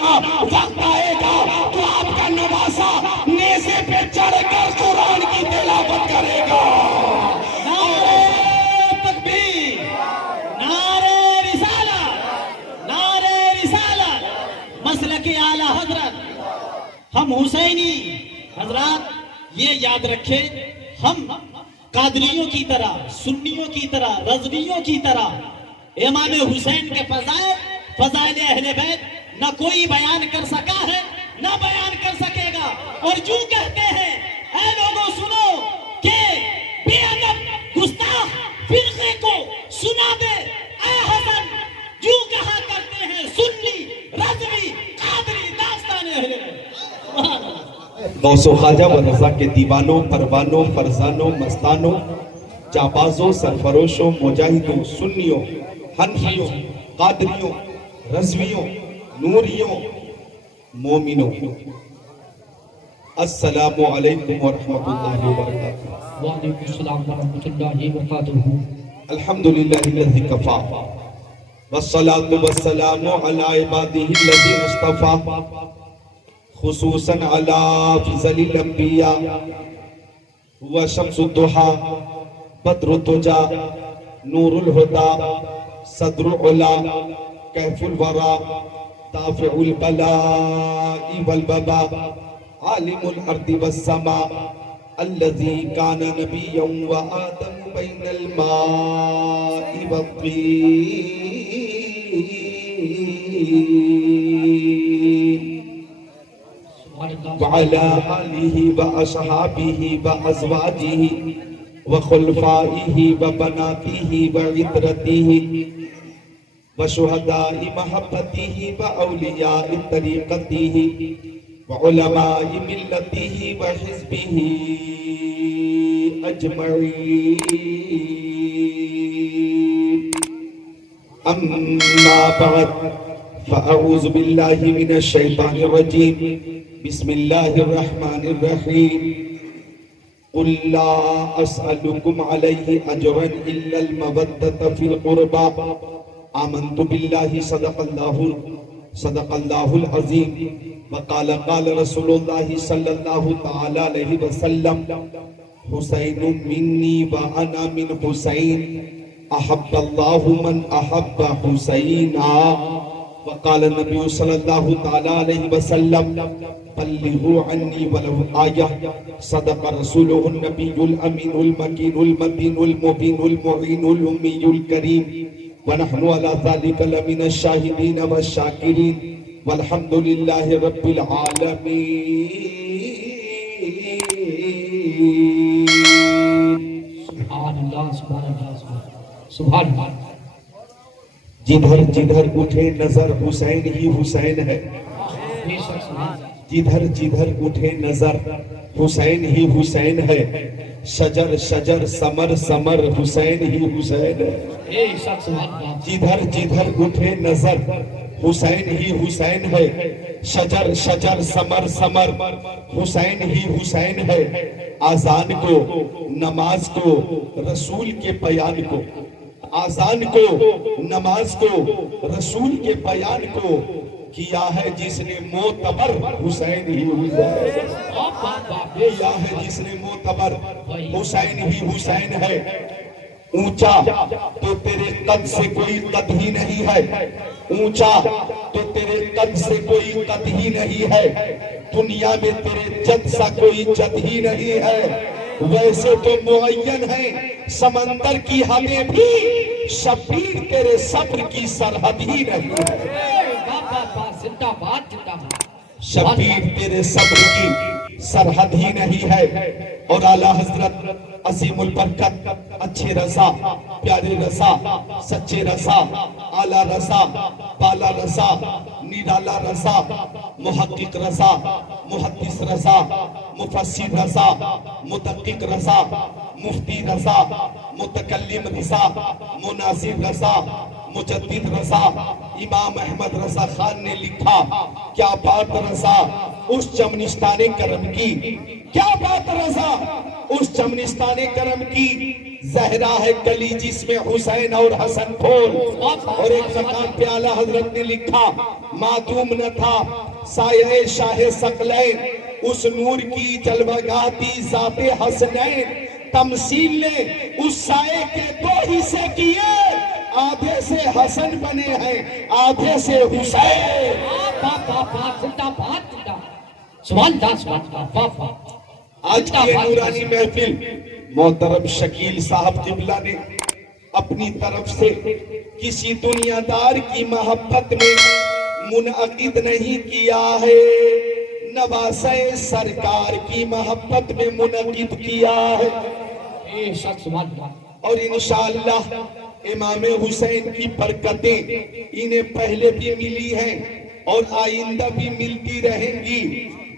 وقت آئے گا تو آپ کا نواسا نیزے پہ چڑھ کر قرآن کی تلاوت کرے گا۔ نعرہ تکبیر، نعرہ رسالت، نعرہ رسالت، مسلک اعلیٰ حضرت۔ ہم حسینی حضرات یہ یاد رکھیں، ہم قادریوں کی طرح، سنیوں کی طرح، رضویوں کی طرح امام حسین کے فضائل اہل بیت نہ کوئی بیان کر سکا ہے نہ بیان کر سکے گا۔ اور جو کہتے ہیں اے لوگوں سنو کہ بے ادب گستاخ فرقے کو سنا دے اے حسن، جو کہا کرتے ہیں سنی رضوی قادری داستان اہل بیت۔ غوث و خواجہ و رضا کے دیوانوں، پروانوں، فرزانوں، مستانوں، جابازوں، سرفروشوں، مجاہدوں، سنیوں، حنفیوں، قادریوں، رضویوں، نوریوں، مومنوں، السلام علیکم ورحمۃ اللہ وبرکاتہ۔ وعلیکم السلام ورحمۃ اللہ وبرکاتہ۔ الحمدللہ الذی کفا والصلاة والسلام علی عبادہ الذین اصطفیٰ، خصوصاً علی افضل الانبیاء ہوا شمس الضحیٰ بدر الدجیٰ نور الہدیٰ صدر العلا کہف الورا دافع البلاء والوباء عالم الارض والسماء الذي كان نبيا وآدم بين الماء والطين وعلى آله وأصحابه وأزواجه وخلفائه وبناته وعترته وشهداء محبته وأولياء طريقته وعلماء ملته وحزبه أجمعين، أما بعد، فأعوذ بالله من الشيطان الرجيم، بسم الله الرحمن الرحيم، قل لا أسألكم عليه أجرا إلا المودة في القربى، آمنت بالله صدق الله العظيم، وقال قال رسول الله صلى الله تعالى عليه وسلم، حسين مني وأنا من حسين، أحب الله من أحب حسينا، وقال النبي صلى الله تعالى عليه وسلم، بلغوا عني ولو آية، صدق رسوله النبي الأمين المكين المتين المبين المعين الأمي الكريم، ونحن على ذلك لمن الشاهدين والشاكرين، والحمد لله رب العالمين۔ سبحان اللہ، سبحان اللہ، سبحان اللہ۔ جدھر جدھر اٹھے نظر حسین ہی حسین ہے، جدھر جدھر اٹھے نظر حسین ہی حسین ہے، شجر شجر ثمر ثمر حسین ہی حسین ہے، جدھر جدھر اٹھے نظر حسین ہی حسین ہے، شجر شجر ثمر ثمر حسین ہی حسین ہے، آذان کو نماز کو رسول کے بیان کو، آذان کو نماز کو رسول کے بیان کو کیا ہے جس نے معتبر حسین ہی حسین ہے، کیا ہے جس نے معتبر حسین ہی حسین ہے۔ اونچا تو تیرے قد سے کوئی قد ہی نہیں ہے، اونچا تو تیرے قد سے کوئی قد ہی نہیں ہے، دنیا میں تیرے جد سا کوئی جد ہی نہیں ہے، ویسے تو معین ہے سمندر کی حدیں بھی، شبیر تیرے صبر کی سرحد ہی نہیں ہے، شبیر تیرے صبر کی سرحد ہی نہیں ہے۔ اور اعلیٰ حضرت عظیم البرکت، اچھے رضا، پیارے رضا، سچے رضا، اعلیٰ رضا، بالا رضا، نیرالا رضا، محقق رضا، محدث رضا، مفسر رضا، مدقق رضا، مفتی رضا، متکلم رضا، مناظر رضا، مجدد رضا، امام احمد رضا خان نے لکھا، کیا بات رضا اس چمنستان کرم کی، کیا بات رضا اس چمنستان کرم کی، زہرا ہے گلی جس میں حسین اور حسن پھول. اور ایک مقام پہ اعلیٰ حضرت نے لکھا معدوم نہ تھا سایہ شاہ ثقلین اس نور کی جلوگاہ تھی ذات حسنین. تمثیل نے اس سائے کے دو حصے کیے آدھے سے حسن بنے ہیں آدھے سے حسین. آج کی یہ نورانی محفل محترم شکیل صاحب قبلہ نے اپنی طرف سے کسی دنیا دار کی محبت میں منعقد نہیں کیا ہے, نواسہ سرکار کی محبت میں منعقد کیا ہے. اور انشاءاللہ امام حسین کی برکتیں انہیں پہلے بھی ملی ہیں اور آئندہ بھی ملتی رہیں گی.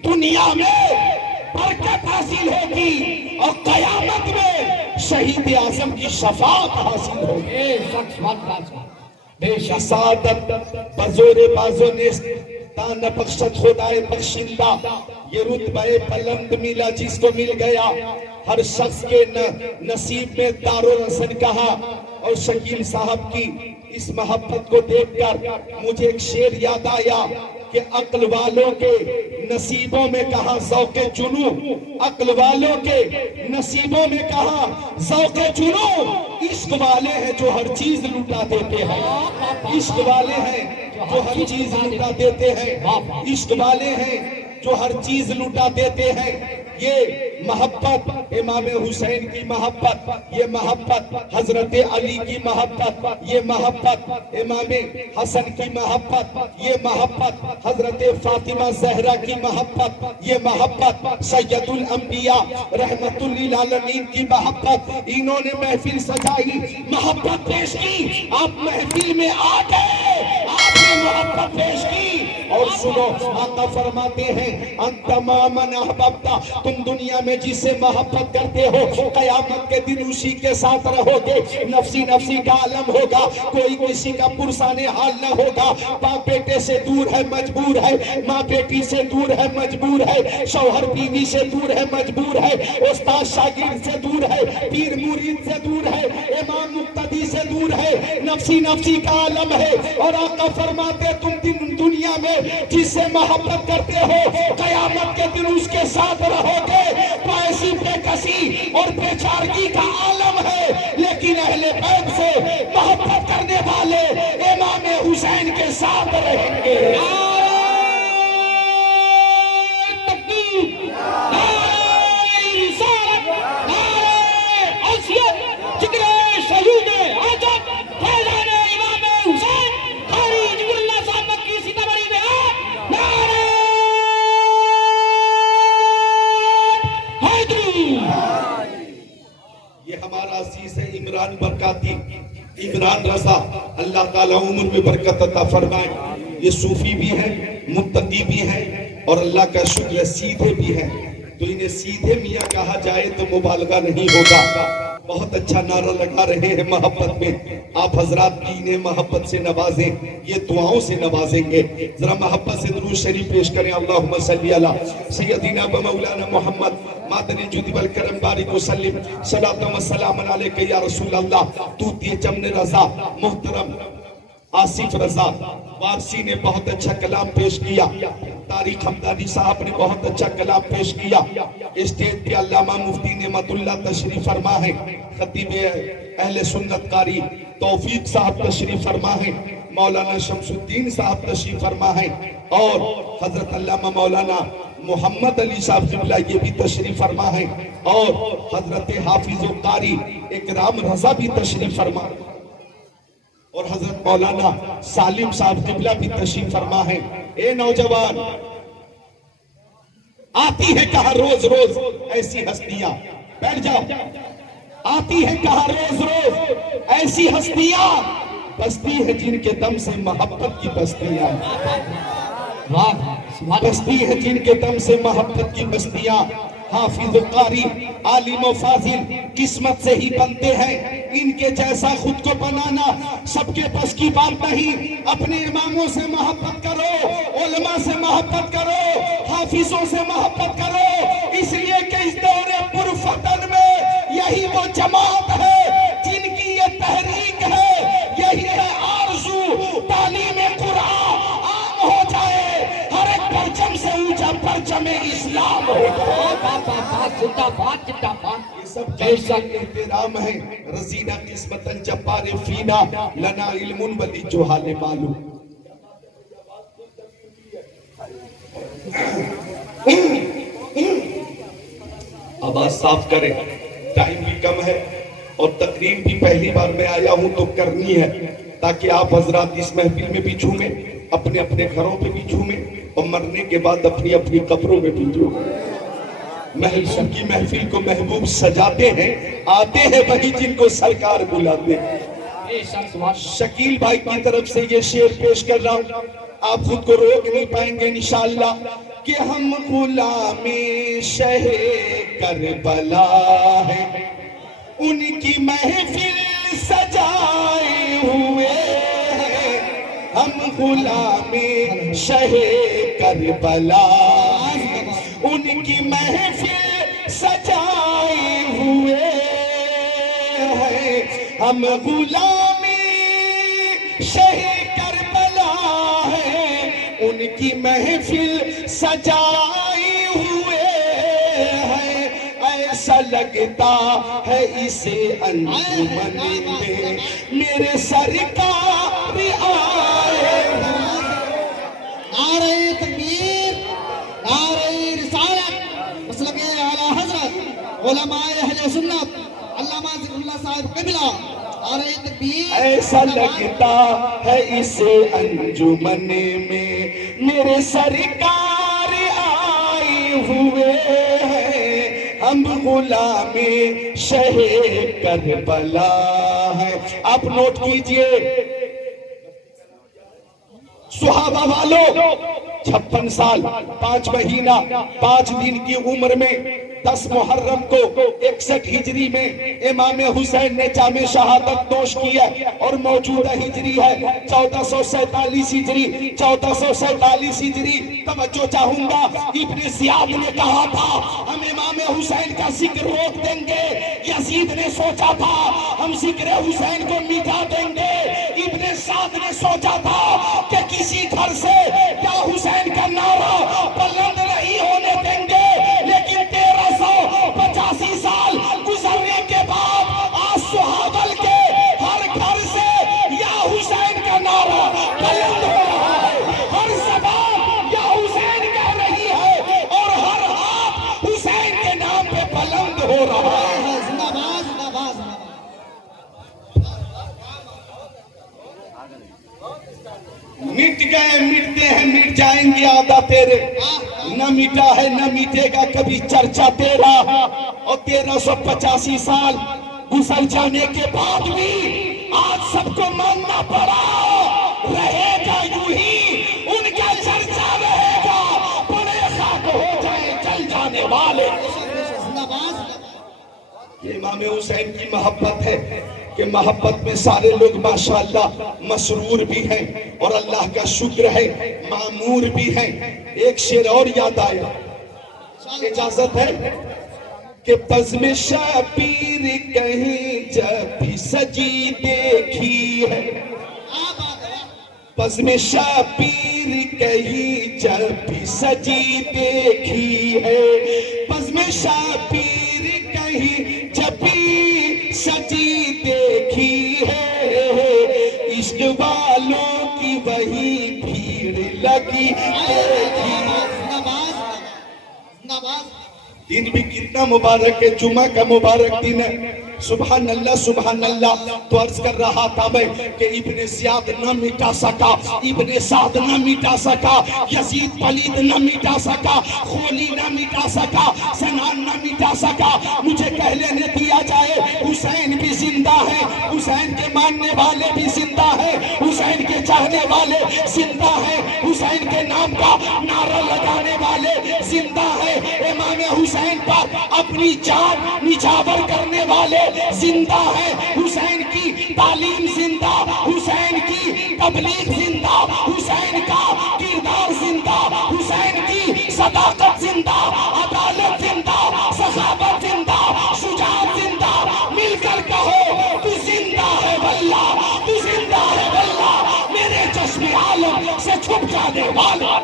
دنیا میں برکت حاصل ہوگی اور قیامت میں شہید اعظم کی شفاعت حاصل ہوگی. سعادت بزور بازو نیست تان بخشت خدائے بخشندہ, یہ رتبہ بلند ملا جس کو مل گیا. ہر شخص کے نصیب میں دار و رسن کہا. اور شکیل صاحب کی اس محبت کو دیکھ کر مجھے ایک شعر یاد آیا کہ عقل والوں کے نصیبوں میں کہاں ذوق جنوں, عقل والوں کے نصیبوں میں کہاں ذوق جنوں. عشق والے ہیں جو ہر چیز لٹا دیتے ہیں, عشق والے ہیں جو ہر چیز لٹا دیتے ہیں, عشق والے ہیں جو ہر چیز لٹا دیتے ہیں. یہ محبت امام حسین کی محبت, یہ محبت حضرت علی کی محبت, یہ محبت امام حسن کی محبت, یہ محبت حضرت فاطمہ زہرا کی محبت, یہ محبت سید الانبیاء رحمت للعالمین کی محبت. انہوں نے محفل سجائی, محبت پیش کی, آپ محفل میں آ گئے, آپ نے محبت پیش کی. اور سنو آقا فرماتے ہیں انت ما من احببتا, تم دنیا میں جس سے محبت کرتے ہو قیامت کے دن اسی کے ساتھ رہو گے. نفسی نفسی کا عالم ہوگا, کوئی کسی کا پرسان حال نہ ہوگا. باپ بیٹے سے دور ہے مجبور ہے, ماں بیٹی سے دور ہے مجبور ہے, شوہر بیوی سے دور ہے مجبور ہے, استاد شاگرد سے دور ہے, پیر مرید سے دور ہے, امام مقتدی سے دور ہے. نفسی نفسی کا عالم ہے. اور آقا فرماتے تم دنیا میں جس سے محبت کرتے ہو قیامت کے دن اس کے ساتھ رہو گے. ایسی بے کسی اور بے چارگی کا عالم ہے, لیکن اہل بیت سے محبت کرنے والے امام حسین کے ساتھ رہیں گے. عمران برکاتی, عمران رضا, اللہ تعالیٰ عمر میں برکت عطا فرمائے. یہ صوفی بھی ہیں, متقی بھی ہیں اور اللہ کا شکر سیدھے بھی ہیں. تو انہیں سیدھے میاں کہا جائے تو مبالغہ نہیں ہوگا. بہت اچھا نعرہ لگا رہے ہیں محبت میں. آپ حضرات بھی انہیں محبت سے نوازیں, یہ دعاؤں سے نوازیں گے. ذرا محبت سے درود شریف پیش کریں. اللہم صلی علی سیدنا و مولانا محمد مادن جودی والکرم بارک وسلم صلاۃ و سلام علیک یا رسول اللہ. توتی جمن رضا محترم آصف رضا وارسی نے بہت اچھا کلام پیش کیا. طارق حمدانی صاحب نے بہت اچھا کلام پیش کیا. اسٹیج پہ علامہ مفتی نعمت اللہ تشریف فرما ہے. خطیب اہل سنت قاری توفیق صاحب تشریف فرما ہے. مولانا شمس الدین صاحب تشریف فرما ہے. اور حضرت علامہ مولانا محمد علی صاحب قبلہ یہ بھی تشریف فرما ہے. اور حضرت حافظ و قاری اکرام رضا بھی تشریف فرما ہے. اور حضرت مولانا سالم صاحب قبلہ بھی تشریف فرما ہے. اے نوجوان, آتی ہے کہاں روز روز ایسی ہستیاں, بیٹھ جاؤ, آتی ہے کہاں روز روز ایسی ہستیاں, بستی ہے جن کے دم سے محبت کی بستیاں, بستی ہے جن کے دم سے محبت کی بستیاں. حافظ و قاری عالم و فاضل قسمت سے ہی بنتے ہیں. ان کے جیسا خود کو بنانا سب کے بس کی بات نہیں. اپنے اماموں سے محبت کرو, علماء سے محبت کرو, حافظوں سے محبت کرو, اس لیے کہ اس دور پرفتن میں یہی وہ جماعت ہے یہ سب کا احترام ہے. رزینہ قسمتاً جبار فینا لنا علم ولی جہال معلوم. آواز صاف کریں، ٹائم بھی کم ہے اور تقریب بھی پہلی بار میں آیا ہوں تو کرنی ہے تاکہ آپ حضرات اس محفل میں بھی جھومیں، اپنے اپنے گھروں پہ بھی جھومیں اور مرنے کے بعد اپنی اپنی قبروں میں بھی جھومیں. محبوب کی محفل کو محبوب سجاتے ہیں، آتے ہیں وہی جن کو سرکار بلاتے ہیں. شکیل بھائی کی طرف سے یہ شعر پیش کر رہا ہوں، آپ خود کو روک نہیں پائیں گے انشاءاللہ. کہ ہم غلام شہ کربلا ہیں، ان کی محفل سجائے ہوئے ہیں. ہم غلام شہ کربلا ہیں، ان کی محفل سجائے ہوئے ہیں. ہم غلام شہ کربلا ہیں، ان کی محفل سجائے ہوئے ہیں. ایسا لگتا ہے اسے انجمن میں میرے سرکار آئے. نعرہ تکبیر، نعرہ رسالت، مسلک اعلی حضرت علماء اہل سنت علامہ ذکر اللہ صاحب قبلہ. نعرہ تکبیر. ایسا لگتا ہے اسے انجمن میں میرے سرکار آئے ہوئے ہیں. ہم غلام شہ کربلا ہیں. آپ نوٹ کیجئے صحابہ والوں، 56 سال 5 مہینہ 5 دن کی عمر میں 10 محرم کو 61 ہجری میں امام حسین نے جام شہادت نوش کی ہے اور موجودہ ہجری ہے 1447 ہجری. 1447 ہجری. توجہ چاہوں گا، ابن زیاد نے کہا تھا ہم امام حسین کا ذکر روک دیں گے. یزید نے سوچا تھا ہم ذکر حسین کو مٹا دیں گے. ابن سعد نے سوچا تھا کہ کسی گھر سے یا حسین کا نعرہ بلند نہیں ہونے دیں گے. لیکن 1385 سال گزرنے کے بعد آج سہاول کے ہر گھر سے یا حسین کا نعرہ بلند ہو رہا ہے. ہر زبان یا حسین کہہ رہی ہے اور ہر ہاتھ حسین کے نام پہ بلند ہو رہا ہے. زندہ باد، زندہ باد، زندہ باد. مٹ گئے، مٹتے ہیں، مٹ جائیں گے آدھا تیرے. نہ مٹا ہے نہ مٹے گا کبھی چرچا تیرا. اور 1385 سال گزر جانے کے بعد بھی آج سب کو ماننا پڑا رہے گا یوں ہی ان کا چرچا رہے گا. بڑے خاک ہو جائیں چل جانے والے. زندہ باد. یہ امام حسین کی محبت ہے کہ محبت میں سارے لوگ ماشاءاللہ مسرور بھی ہیں اور اللہ کا شکر ہے معمور بھی ہیں. ایک شعر اور یاد آیا، اجازت ہے کہ بزم شبیر کہیں جب بھی سجی دیکھی ہے. بزم شبیر کہیں جب بھی سجی دیکھی ہے. بزم شبیر کہیں جب بھی سجی دیکھی ہے. عشق والوں کی وہی بھیڑ لگی دیکھی. دن بھی کتنا مبارک ہے، جمعہ کا مبارک دن ہے. سبحان اللہ سبحان اللہ. تو عرض کر رہا تھا میں کہ ابن زیاد نہ مٹا سکا، ابن سعد نہ مٹا سکا، یزید پلید نہ مٹا سکا، خولی نہ مٹا سکا، سنان نہ مٹا سکا. مجھے کہہ لینے دیا جائے حسین بھی زندہ ہے، حسین کے ماننے والے بھی زندہ ہے، حسین کے چاہنے والے زندہ ہے، حسین کے نام کا نعرہ لگانے والے زندہ ہے، امام حسین پر اپنی جان نچھاور کرنے والے زندہ ہے. حسین کی تعلیم زندہ، حسین کی تبلیغ زندہ، حسین کا کردار زندہ، حسین کی صداقت زندہ، عدالت زندہ، سخاوت زندہ، شجاعت زندہ. مل کر کہو تو زندہ ہے واللہ، تو زندہ ہے واللہ، میرے چشم عالم سے چھپ جانے والا.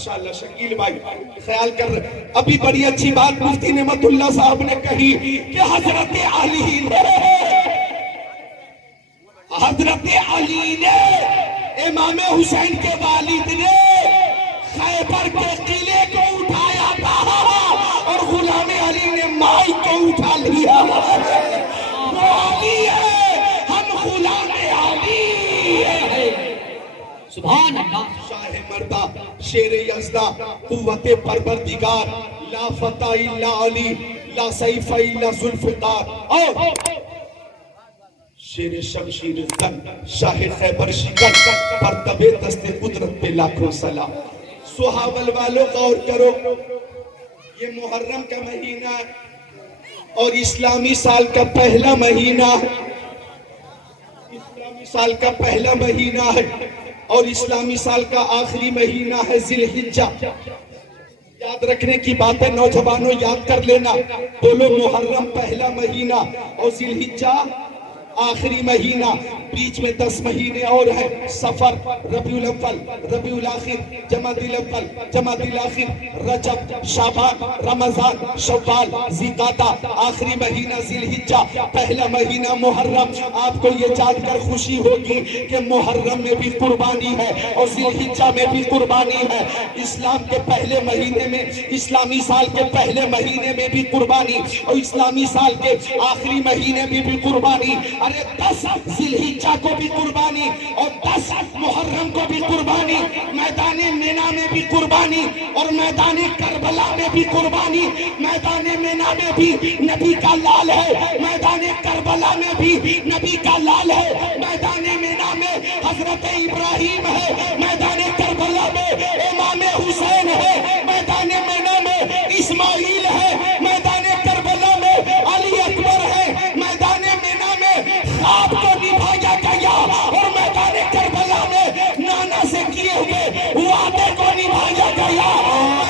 ماشاءاللہ شکیل بھائی خیال کر رہے. ابھی بڑی اچھی بات مفتی نعمت اللہ صاحب نے کہی کہ حضرت علی نے امام حسین کے والد نے خیبر کے قلعے کو اٹھایا تھا اور غلام علی نے مائی کو اٹھا لیا. وہ علی ہے، ہم غلام علی ہے. سبحان اللہ. شاہ مردہ شیر یزدہ قوت پروردگار لا فتح الا علی لا سیف الا ذوالفقار. شیر شمشیر زن شاہ خیبر شکن پرتبے دست قدرت پہ لاکھوں سلام. سہاول والوں غور کرو، یہ محرم کا مہینہ اور اسلامی سال کا پہلا مہینہ، اسلامی سال کا پہلا مہینہ ہے اور اسلامی سال کا آخری مہینہ ہے ذی الحجہ. یاد رکھنے کی بات ہے نوجوانوں، یاد کر لینا. بولو محرم پہلا مہینہ اور ذی الحجہ آخری مہینہ. بیچ میں 10 مہینے اور ہیں، سفر، ربیع الاول، ربیع الاخر، جمادی الاول، جمادی الاخر، رجب، شعبان، رمضان، شوال، ذی-القعدہ، آخری مہینہ ذی الحجہ، پہلا مہینہ محرم. آپ کو یہ جان کر خوشی ہوگی کہ محرم میں بھی قربانی ہے اور ذی الحجہ میں بھی قربانی ہے. اسلام کے پہلے مہینے میں، اسلامی سال کے پہلے مہینے میں بھی قربانی اور اسلامی سال کے آخری مہینے میں بھی قربانی. ارے 10 ذی الحجہ کو بھی قربانی اور 10 محرم کو بھی قربانی. میدان مینا میں بھی قربانی اور میدان کربلا میں بھی قربانی. میدان مینا میں بھی نبی کا لال ہے، میدان کربلا میں بھی نبی کا لال ہے. میدان مینا میں حضرت ابراہیم ہے، میدان کربلا میں امام حسین ہے. میدان مینا میں اسماعیل ہے، میدان کربلا میں علی اکبر ہے. میدان مینا میں خواب کو نبھایا گیا اور میدان کربلا میں نانا سے کیے ہوئے وعدے کو نبھایا گیا.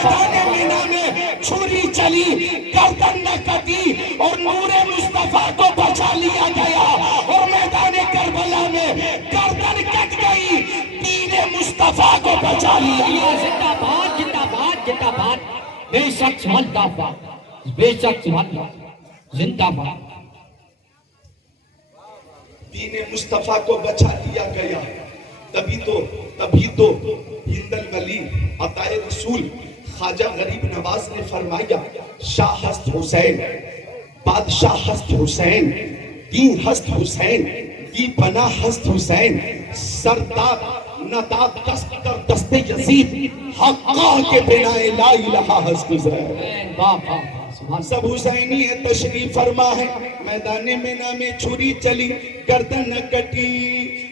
میدان مینا میں چھری چلی، گردن نہ کٹی اور نور مصطفیٰ کو بچا لیا گیا. اور میدان کربلا میں گردن کٹ گئی، دین مصطفیٰ کو بچا لیا. زندہ باد، زندہ باد، زندہ باد. بے شک زندہ باد، بے شک زندہ باد. دین مصطفیٰ کو بچا لیا گیا. تبھی تو ہند الولی عطائے رسول خواجہ غریب نواز نے فرمایا شاہ ہست حسین، بادشاہ ہست حسین، دین ہست حسین، دی بنا ہست حسین، سردار نداد دست در دست یزید، حقہ کے بنا لا الہ ہست حسین. سب حسینی ہے، تشریف فرما ہے. میدان مینا میں چھری چلی، گردن نہ کٹی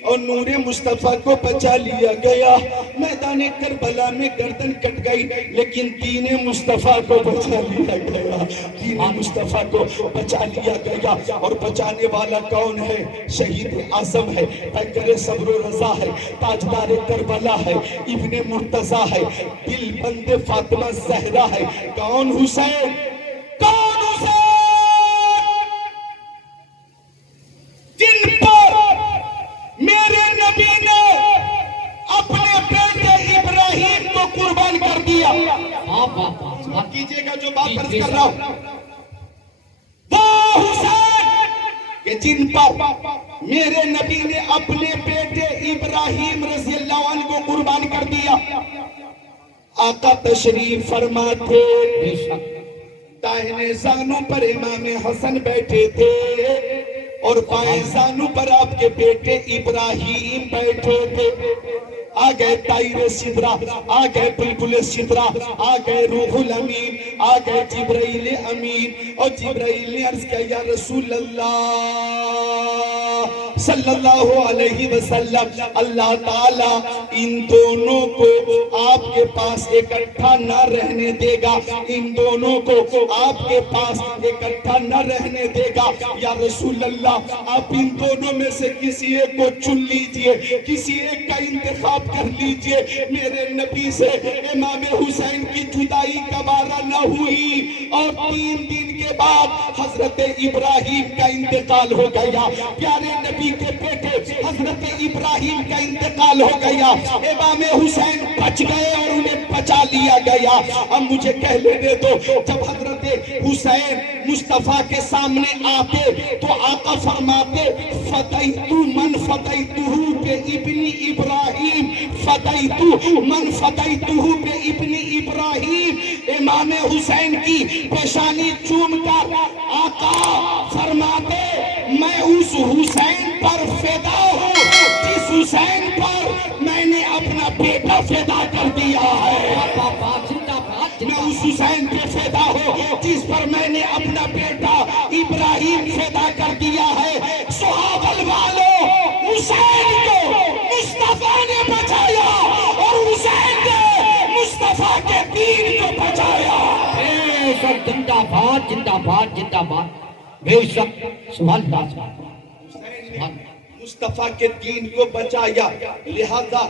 اور نور مصطفیٰ کو بچا لیا گیا. میدان کربلا میں گردن کٹ گئی لیکن دین مصطفیٰ کو بچا لیا گیا. دین مصطفیٰ کو بچا لیا گیا. اور بچانے والا کون ہے؟ شہید اعظم ہے، پیکر صبر و رضا ہے، تاجدار کربلا ہے، ابن مرتضیٰ ہے، دل بند فاطمہ زہرا ہے. کون حسین؟ کون حسین؟ جن پر میرے نبی نے اپنے بیٹے ابراہیم کو قربان کر دیا. کیجئے گا جو بات عرض کر رہا ہوں، وہ حسین کہ جن پر میرے نبی نے اپنے بیٹے ابراہیم رضی اللہ عنہ کو قربان کر دیا. آقا تشریف فرما تھے، دائیں زانوں پر امام حسن بیٹھے تھے اور بائیں زانوں پر آپ کے بیٹے ابراہیم بیٹھے تھے. آ گئے طائر سدرہ، آ گئے بلبل سدرہ، آ گئے روح الامین، آ گئے جبرائیل امین. اور جبرائیل نے عرض کیا یا رسول اللہ صلی اللہ علیہ وسلم، اللہ تعالیٰ ان دونوں کو آپ کے پاس اکٹھا نہ رہنے دے گا، ان دونوں کو آپ کے پاس اکٹھا نہ رہنے دے گا. یا رسول اللہ آپ ان دونوں میں سے کسی ایک کو چن لیجئے، کسی ایک کا انتخاب کر لیجئے. میرے نبی سے امام حسین کی جدائی گوارا نہ ہوئی اور 3 دن کے بعد حضرت ابراہیم کا انتقال ہو گیا. پیارے نبی کے بیٹے حضرت ابراہیم کا انتقال ہو گیا. امام حسین بچ گئے اور انہیں بچا لیا گیا. اب مجھے کہہ لینے دو, جب حضرت حسین مصطفیٰ کے سامنے آتے تو آقا فرماتے فدیتو من فدیتو بے ابن ابراہیم, فدیتو من فدیتو بے ابن ابراہیم. امام حسین کی پیشانی چوم کر آقا فرماتے میں اس حسین پر فدا ہوں جس حسین پر میں نے اپنا بیٹا فدا کر دیا ہے. میں اس حسین پہ فدا ہوں جس پر میں نے اپنا بیٹا ابراہیم فدا کر دیا ہے. صحابہ والوں, حسین کو مصطفیٰ نے بچایا اور حسین نے مصطفیٰ کے دین کو بچایا. زندہ باد زندہ باد زندہ باد. بے شک سبحان اللہ سبحان اللہ. مصطفیٰ کے دین کو بچایا. لہذا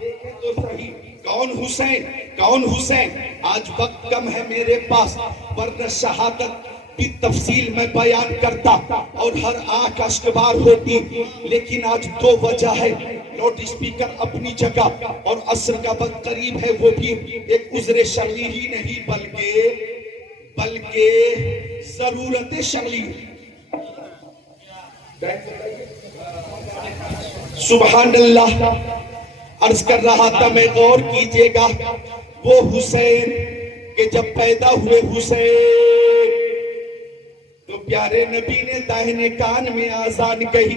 دیکھیں تو صحیح, کون حسین, کون حسین. آج وقت کم ہے میرے پاس, ورنہ شہادت کی تفصیل میں بیان کرتا اور ہر آنکھ اشکبار ہوتی, لیکن آج دو وجہ ہے. لاؤڈ اسپیکر اپنی جگہ اور عصر کا وقت قریب ہے, وہ بھی ایک عذر شرعی ہی نہیں بلکہ ضرورت شرعی. سبحان اللہ. عرض کر رہا تھا میں, غور کیجئے گا, وہ حسین کہ جب پیدا ہوئے حسین تو پیارے نبی نے داہنے کان میں آذان کہی,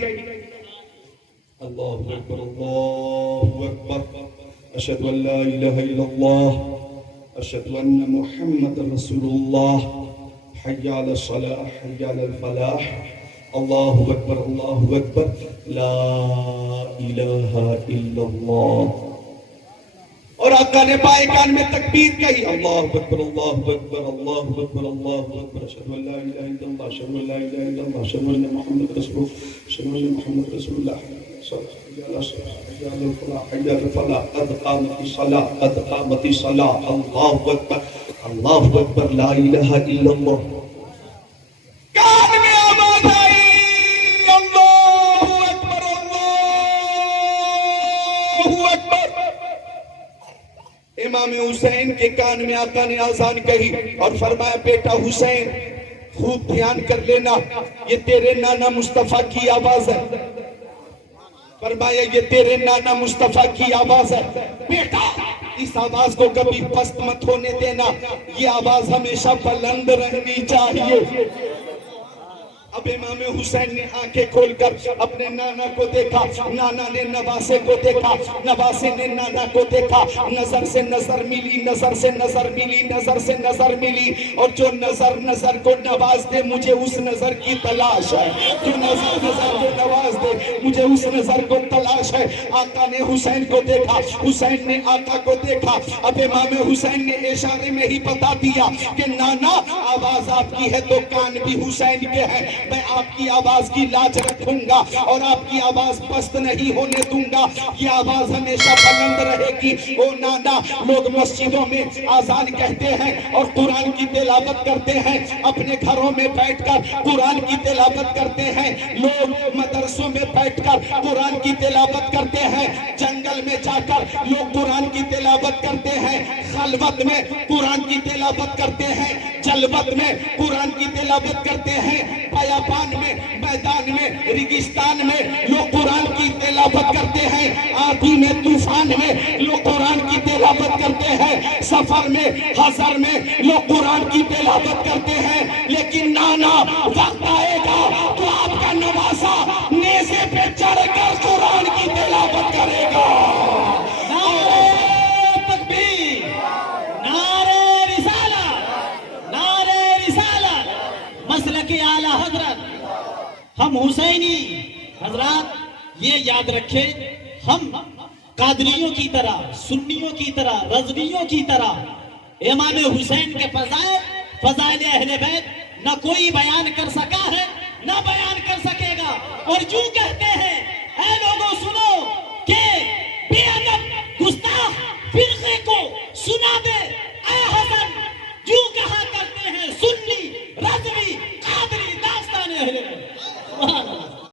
اللہ اکبر اللہ اکبر, اشہد ان لا الہ الا اللہ, اشہد ان محمد رسول اللہ, حی علی الصلاح حی علی الفلاح, اللہ اکبر اللہ اکبر, لا الہ الا اللہ. اور آقا نے بائیں کان میں تکبیر کہی, اللہ اکبر اللہ اکبر اللہ اکبر اللہ اکبر, اشہد ان لا الہ الا اللہ, اشہد ان لا الہ الا اللہ, اشہد ان محمد رسول اللہ, اشہد ان محمد رسول اللہ, حی علی الفلاح حی علی الفلاح, قد قامت الصلاۃ قد قامت الصلاۃ, اللہ اکبر اللہ اکبر, لا الہ الا اللہ. کان میں آواز آئی, اللہ اکبر اللہ اکبر. امام حسین کے کان میں آقا نے آذان کہی اور فرمایا بیٹا حسین خوب دھیان کر لینا, یہ تیرے نانا مصطفیٰ کی آواز ہے. فرمایا یہ تیرے نانا مصطفیٰ کی آواز ہے. بیٹا اس آواز کو کبھی پست مت ہونے دینا, یہ آواز ہمیشہ بلند رہنی چاہیے. اب امام حسین نے آنکھیں کھول کر اپنے نانا کو دیکھا, نانا نے نواسے کو دیکھا, نواسے نے نانا کو دیکھا, نظر سے نظر ملی, نظر سے نظر ملی, نظر سے نظر ملی, اور جو نظر کو نواز دے مجھے اس نظر کی تلاش ہے, جو نظر کو نواز دے مجھے اس نظر کو تلاش ہے. آقا نے حسین کو دیکھا, حسین نے آقا کو دیکھا. اب امام حسین نے اشارے میں ہی بتا دیا کہ نانا آواز آپ کی ہے تو کان بھی حسین کے ہیں, میں آپ کی آواز کی لاج رکھوں گا اور آپ کی آواز پست نہیں ہونے دوں گا, یہ آواز ہمیشہ بلند رہے گی. او نانا, لوگ مسجدوں میں آذان کہتے ہیں اور قرآن کی تلاوت کرتے ہیں, اپنے گھروں میں بیٹھ کر قرآن کی تلاوت کرتے ہیں, لوگ مدرسوں میں بیٹھ کر قرآن کی تلاوت کرتے ہیں, جنگل میں جا کر لوگ قرآن کی تلاوت کرتے ہیں, خلوت میں قرآن کی تلاوت کرتے ہیں, جلوت میں قرآن کی تلاوت کرتے ہیں, بیابان میں, میدان میں, ریگستان میں لوگ قرآن کی تلاوت کرتے ہیں, آندھی میں, طوفان میں لوگ قرآن کی تلاوت کرتے ہیں, سفر میں, حضر میں لوگ قرآن کی تلاوت کرتے ہیں. لیکن نانا وقت آئے گا تو آپ کا نواسا نیزے پہ چڑھ کر قرآن کی تلاوت کرے گا. ہم حسینی حضرات یہ یاد رکھیں, ہم قادریوں کی طرح, سنیوں کی طرح, رضویوں کی طرح امام حسین کے فضائل اہل بیت نہ کوئی بیان کر سکا ہے نہ بیان کر سکے گا. اور جو کہتے ہیں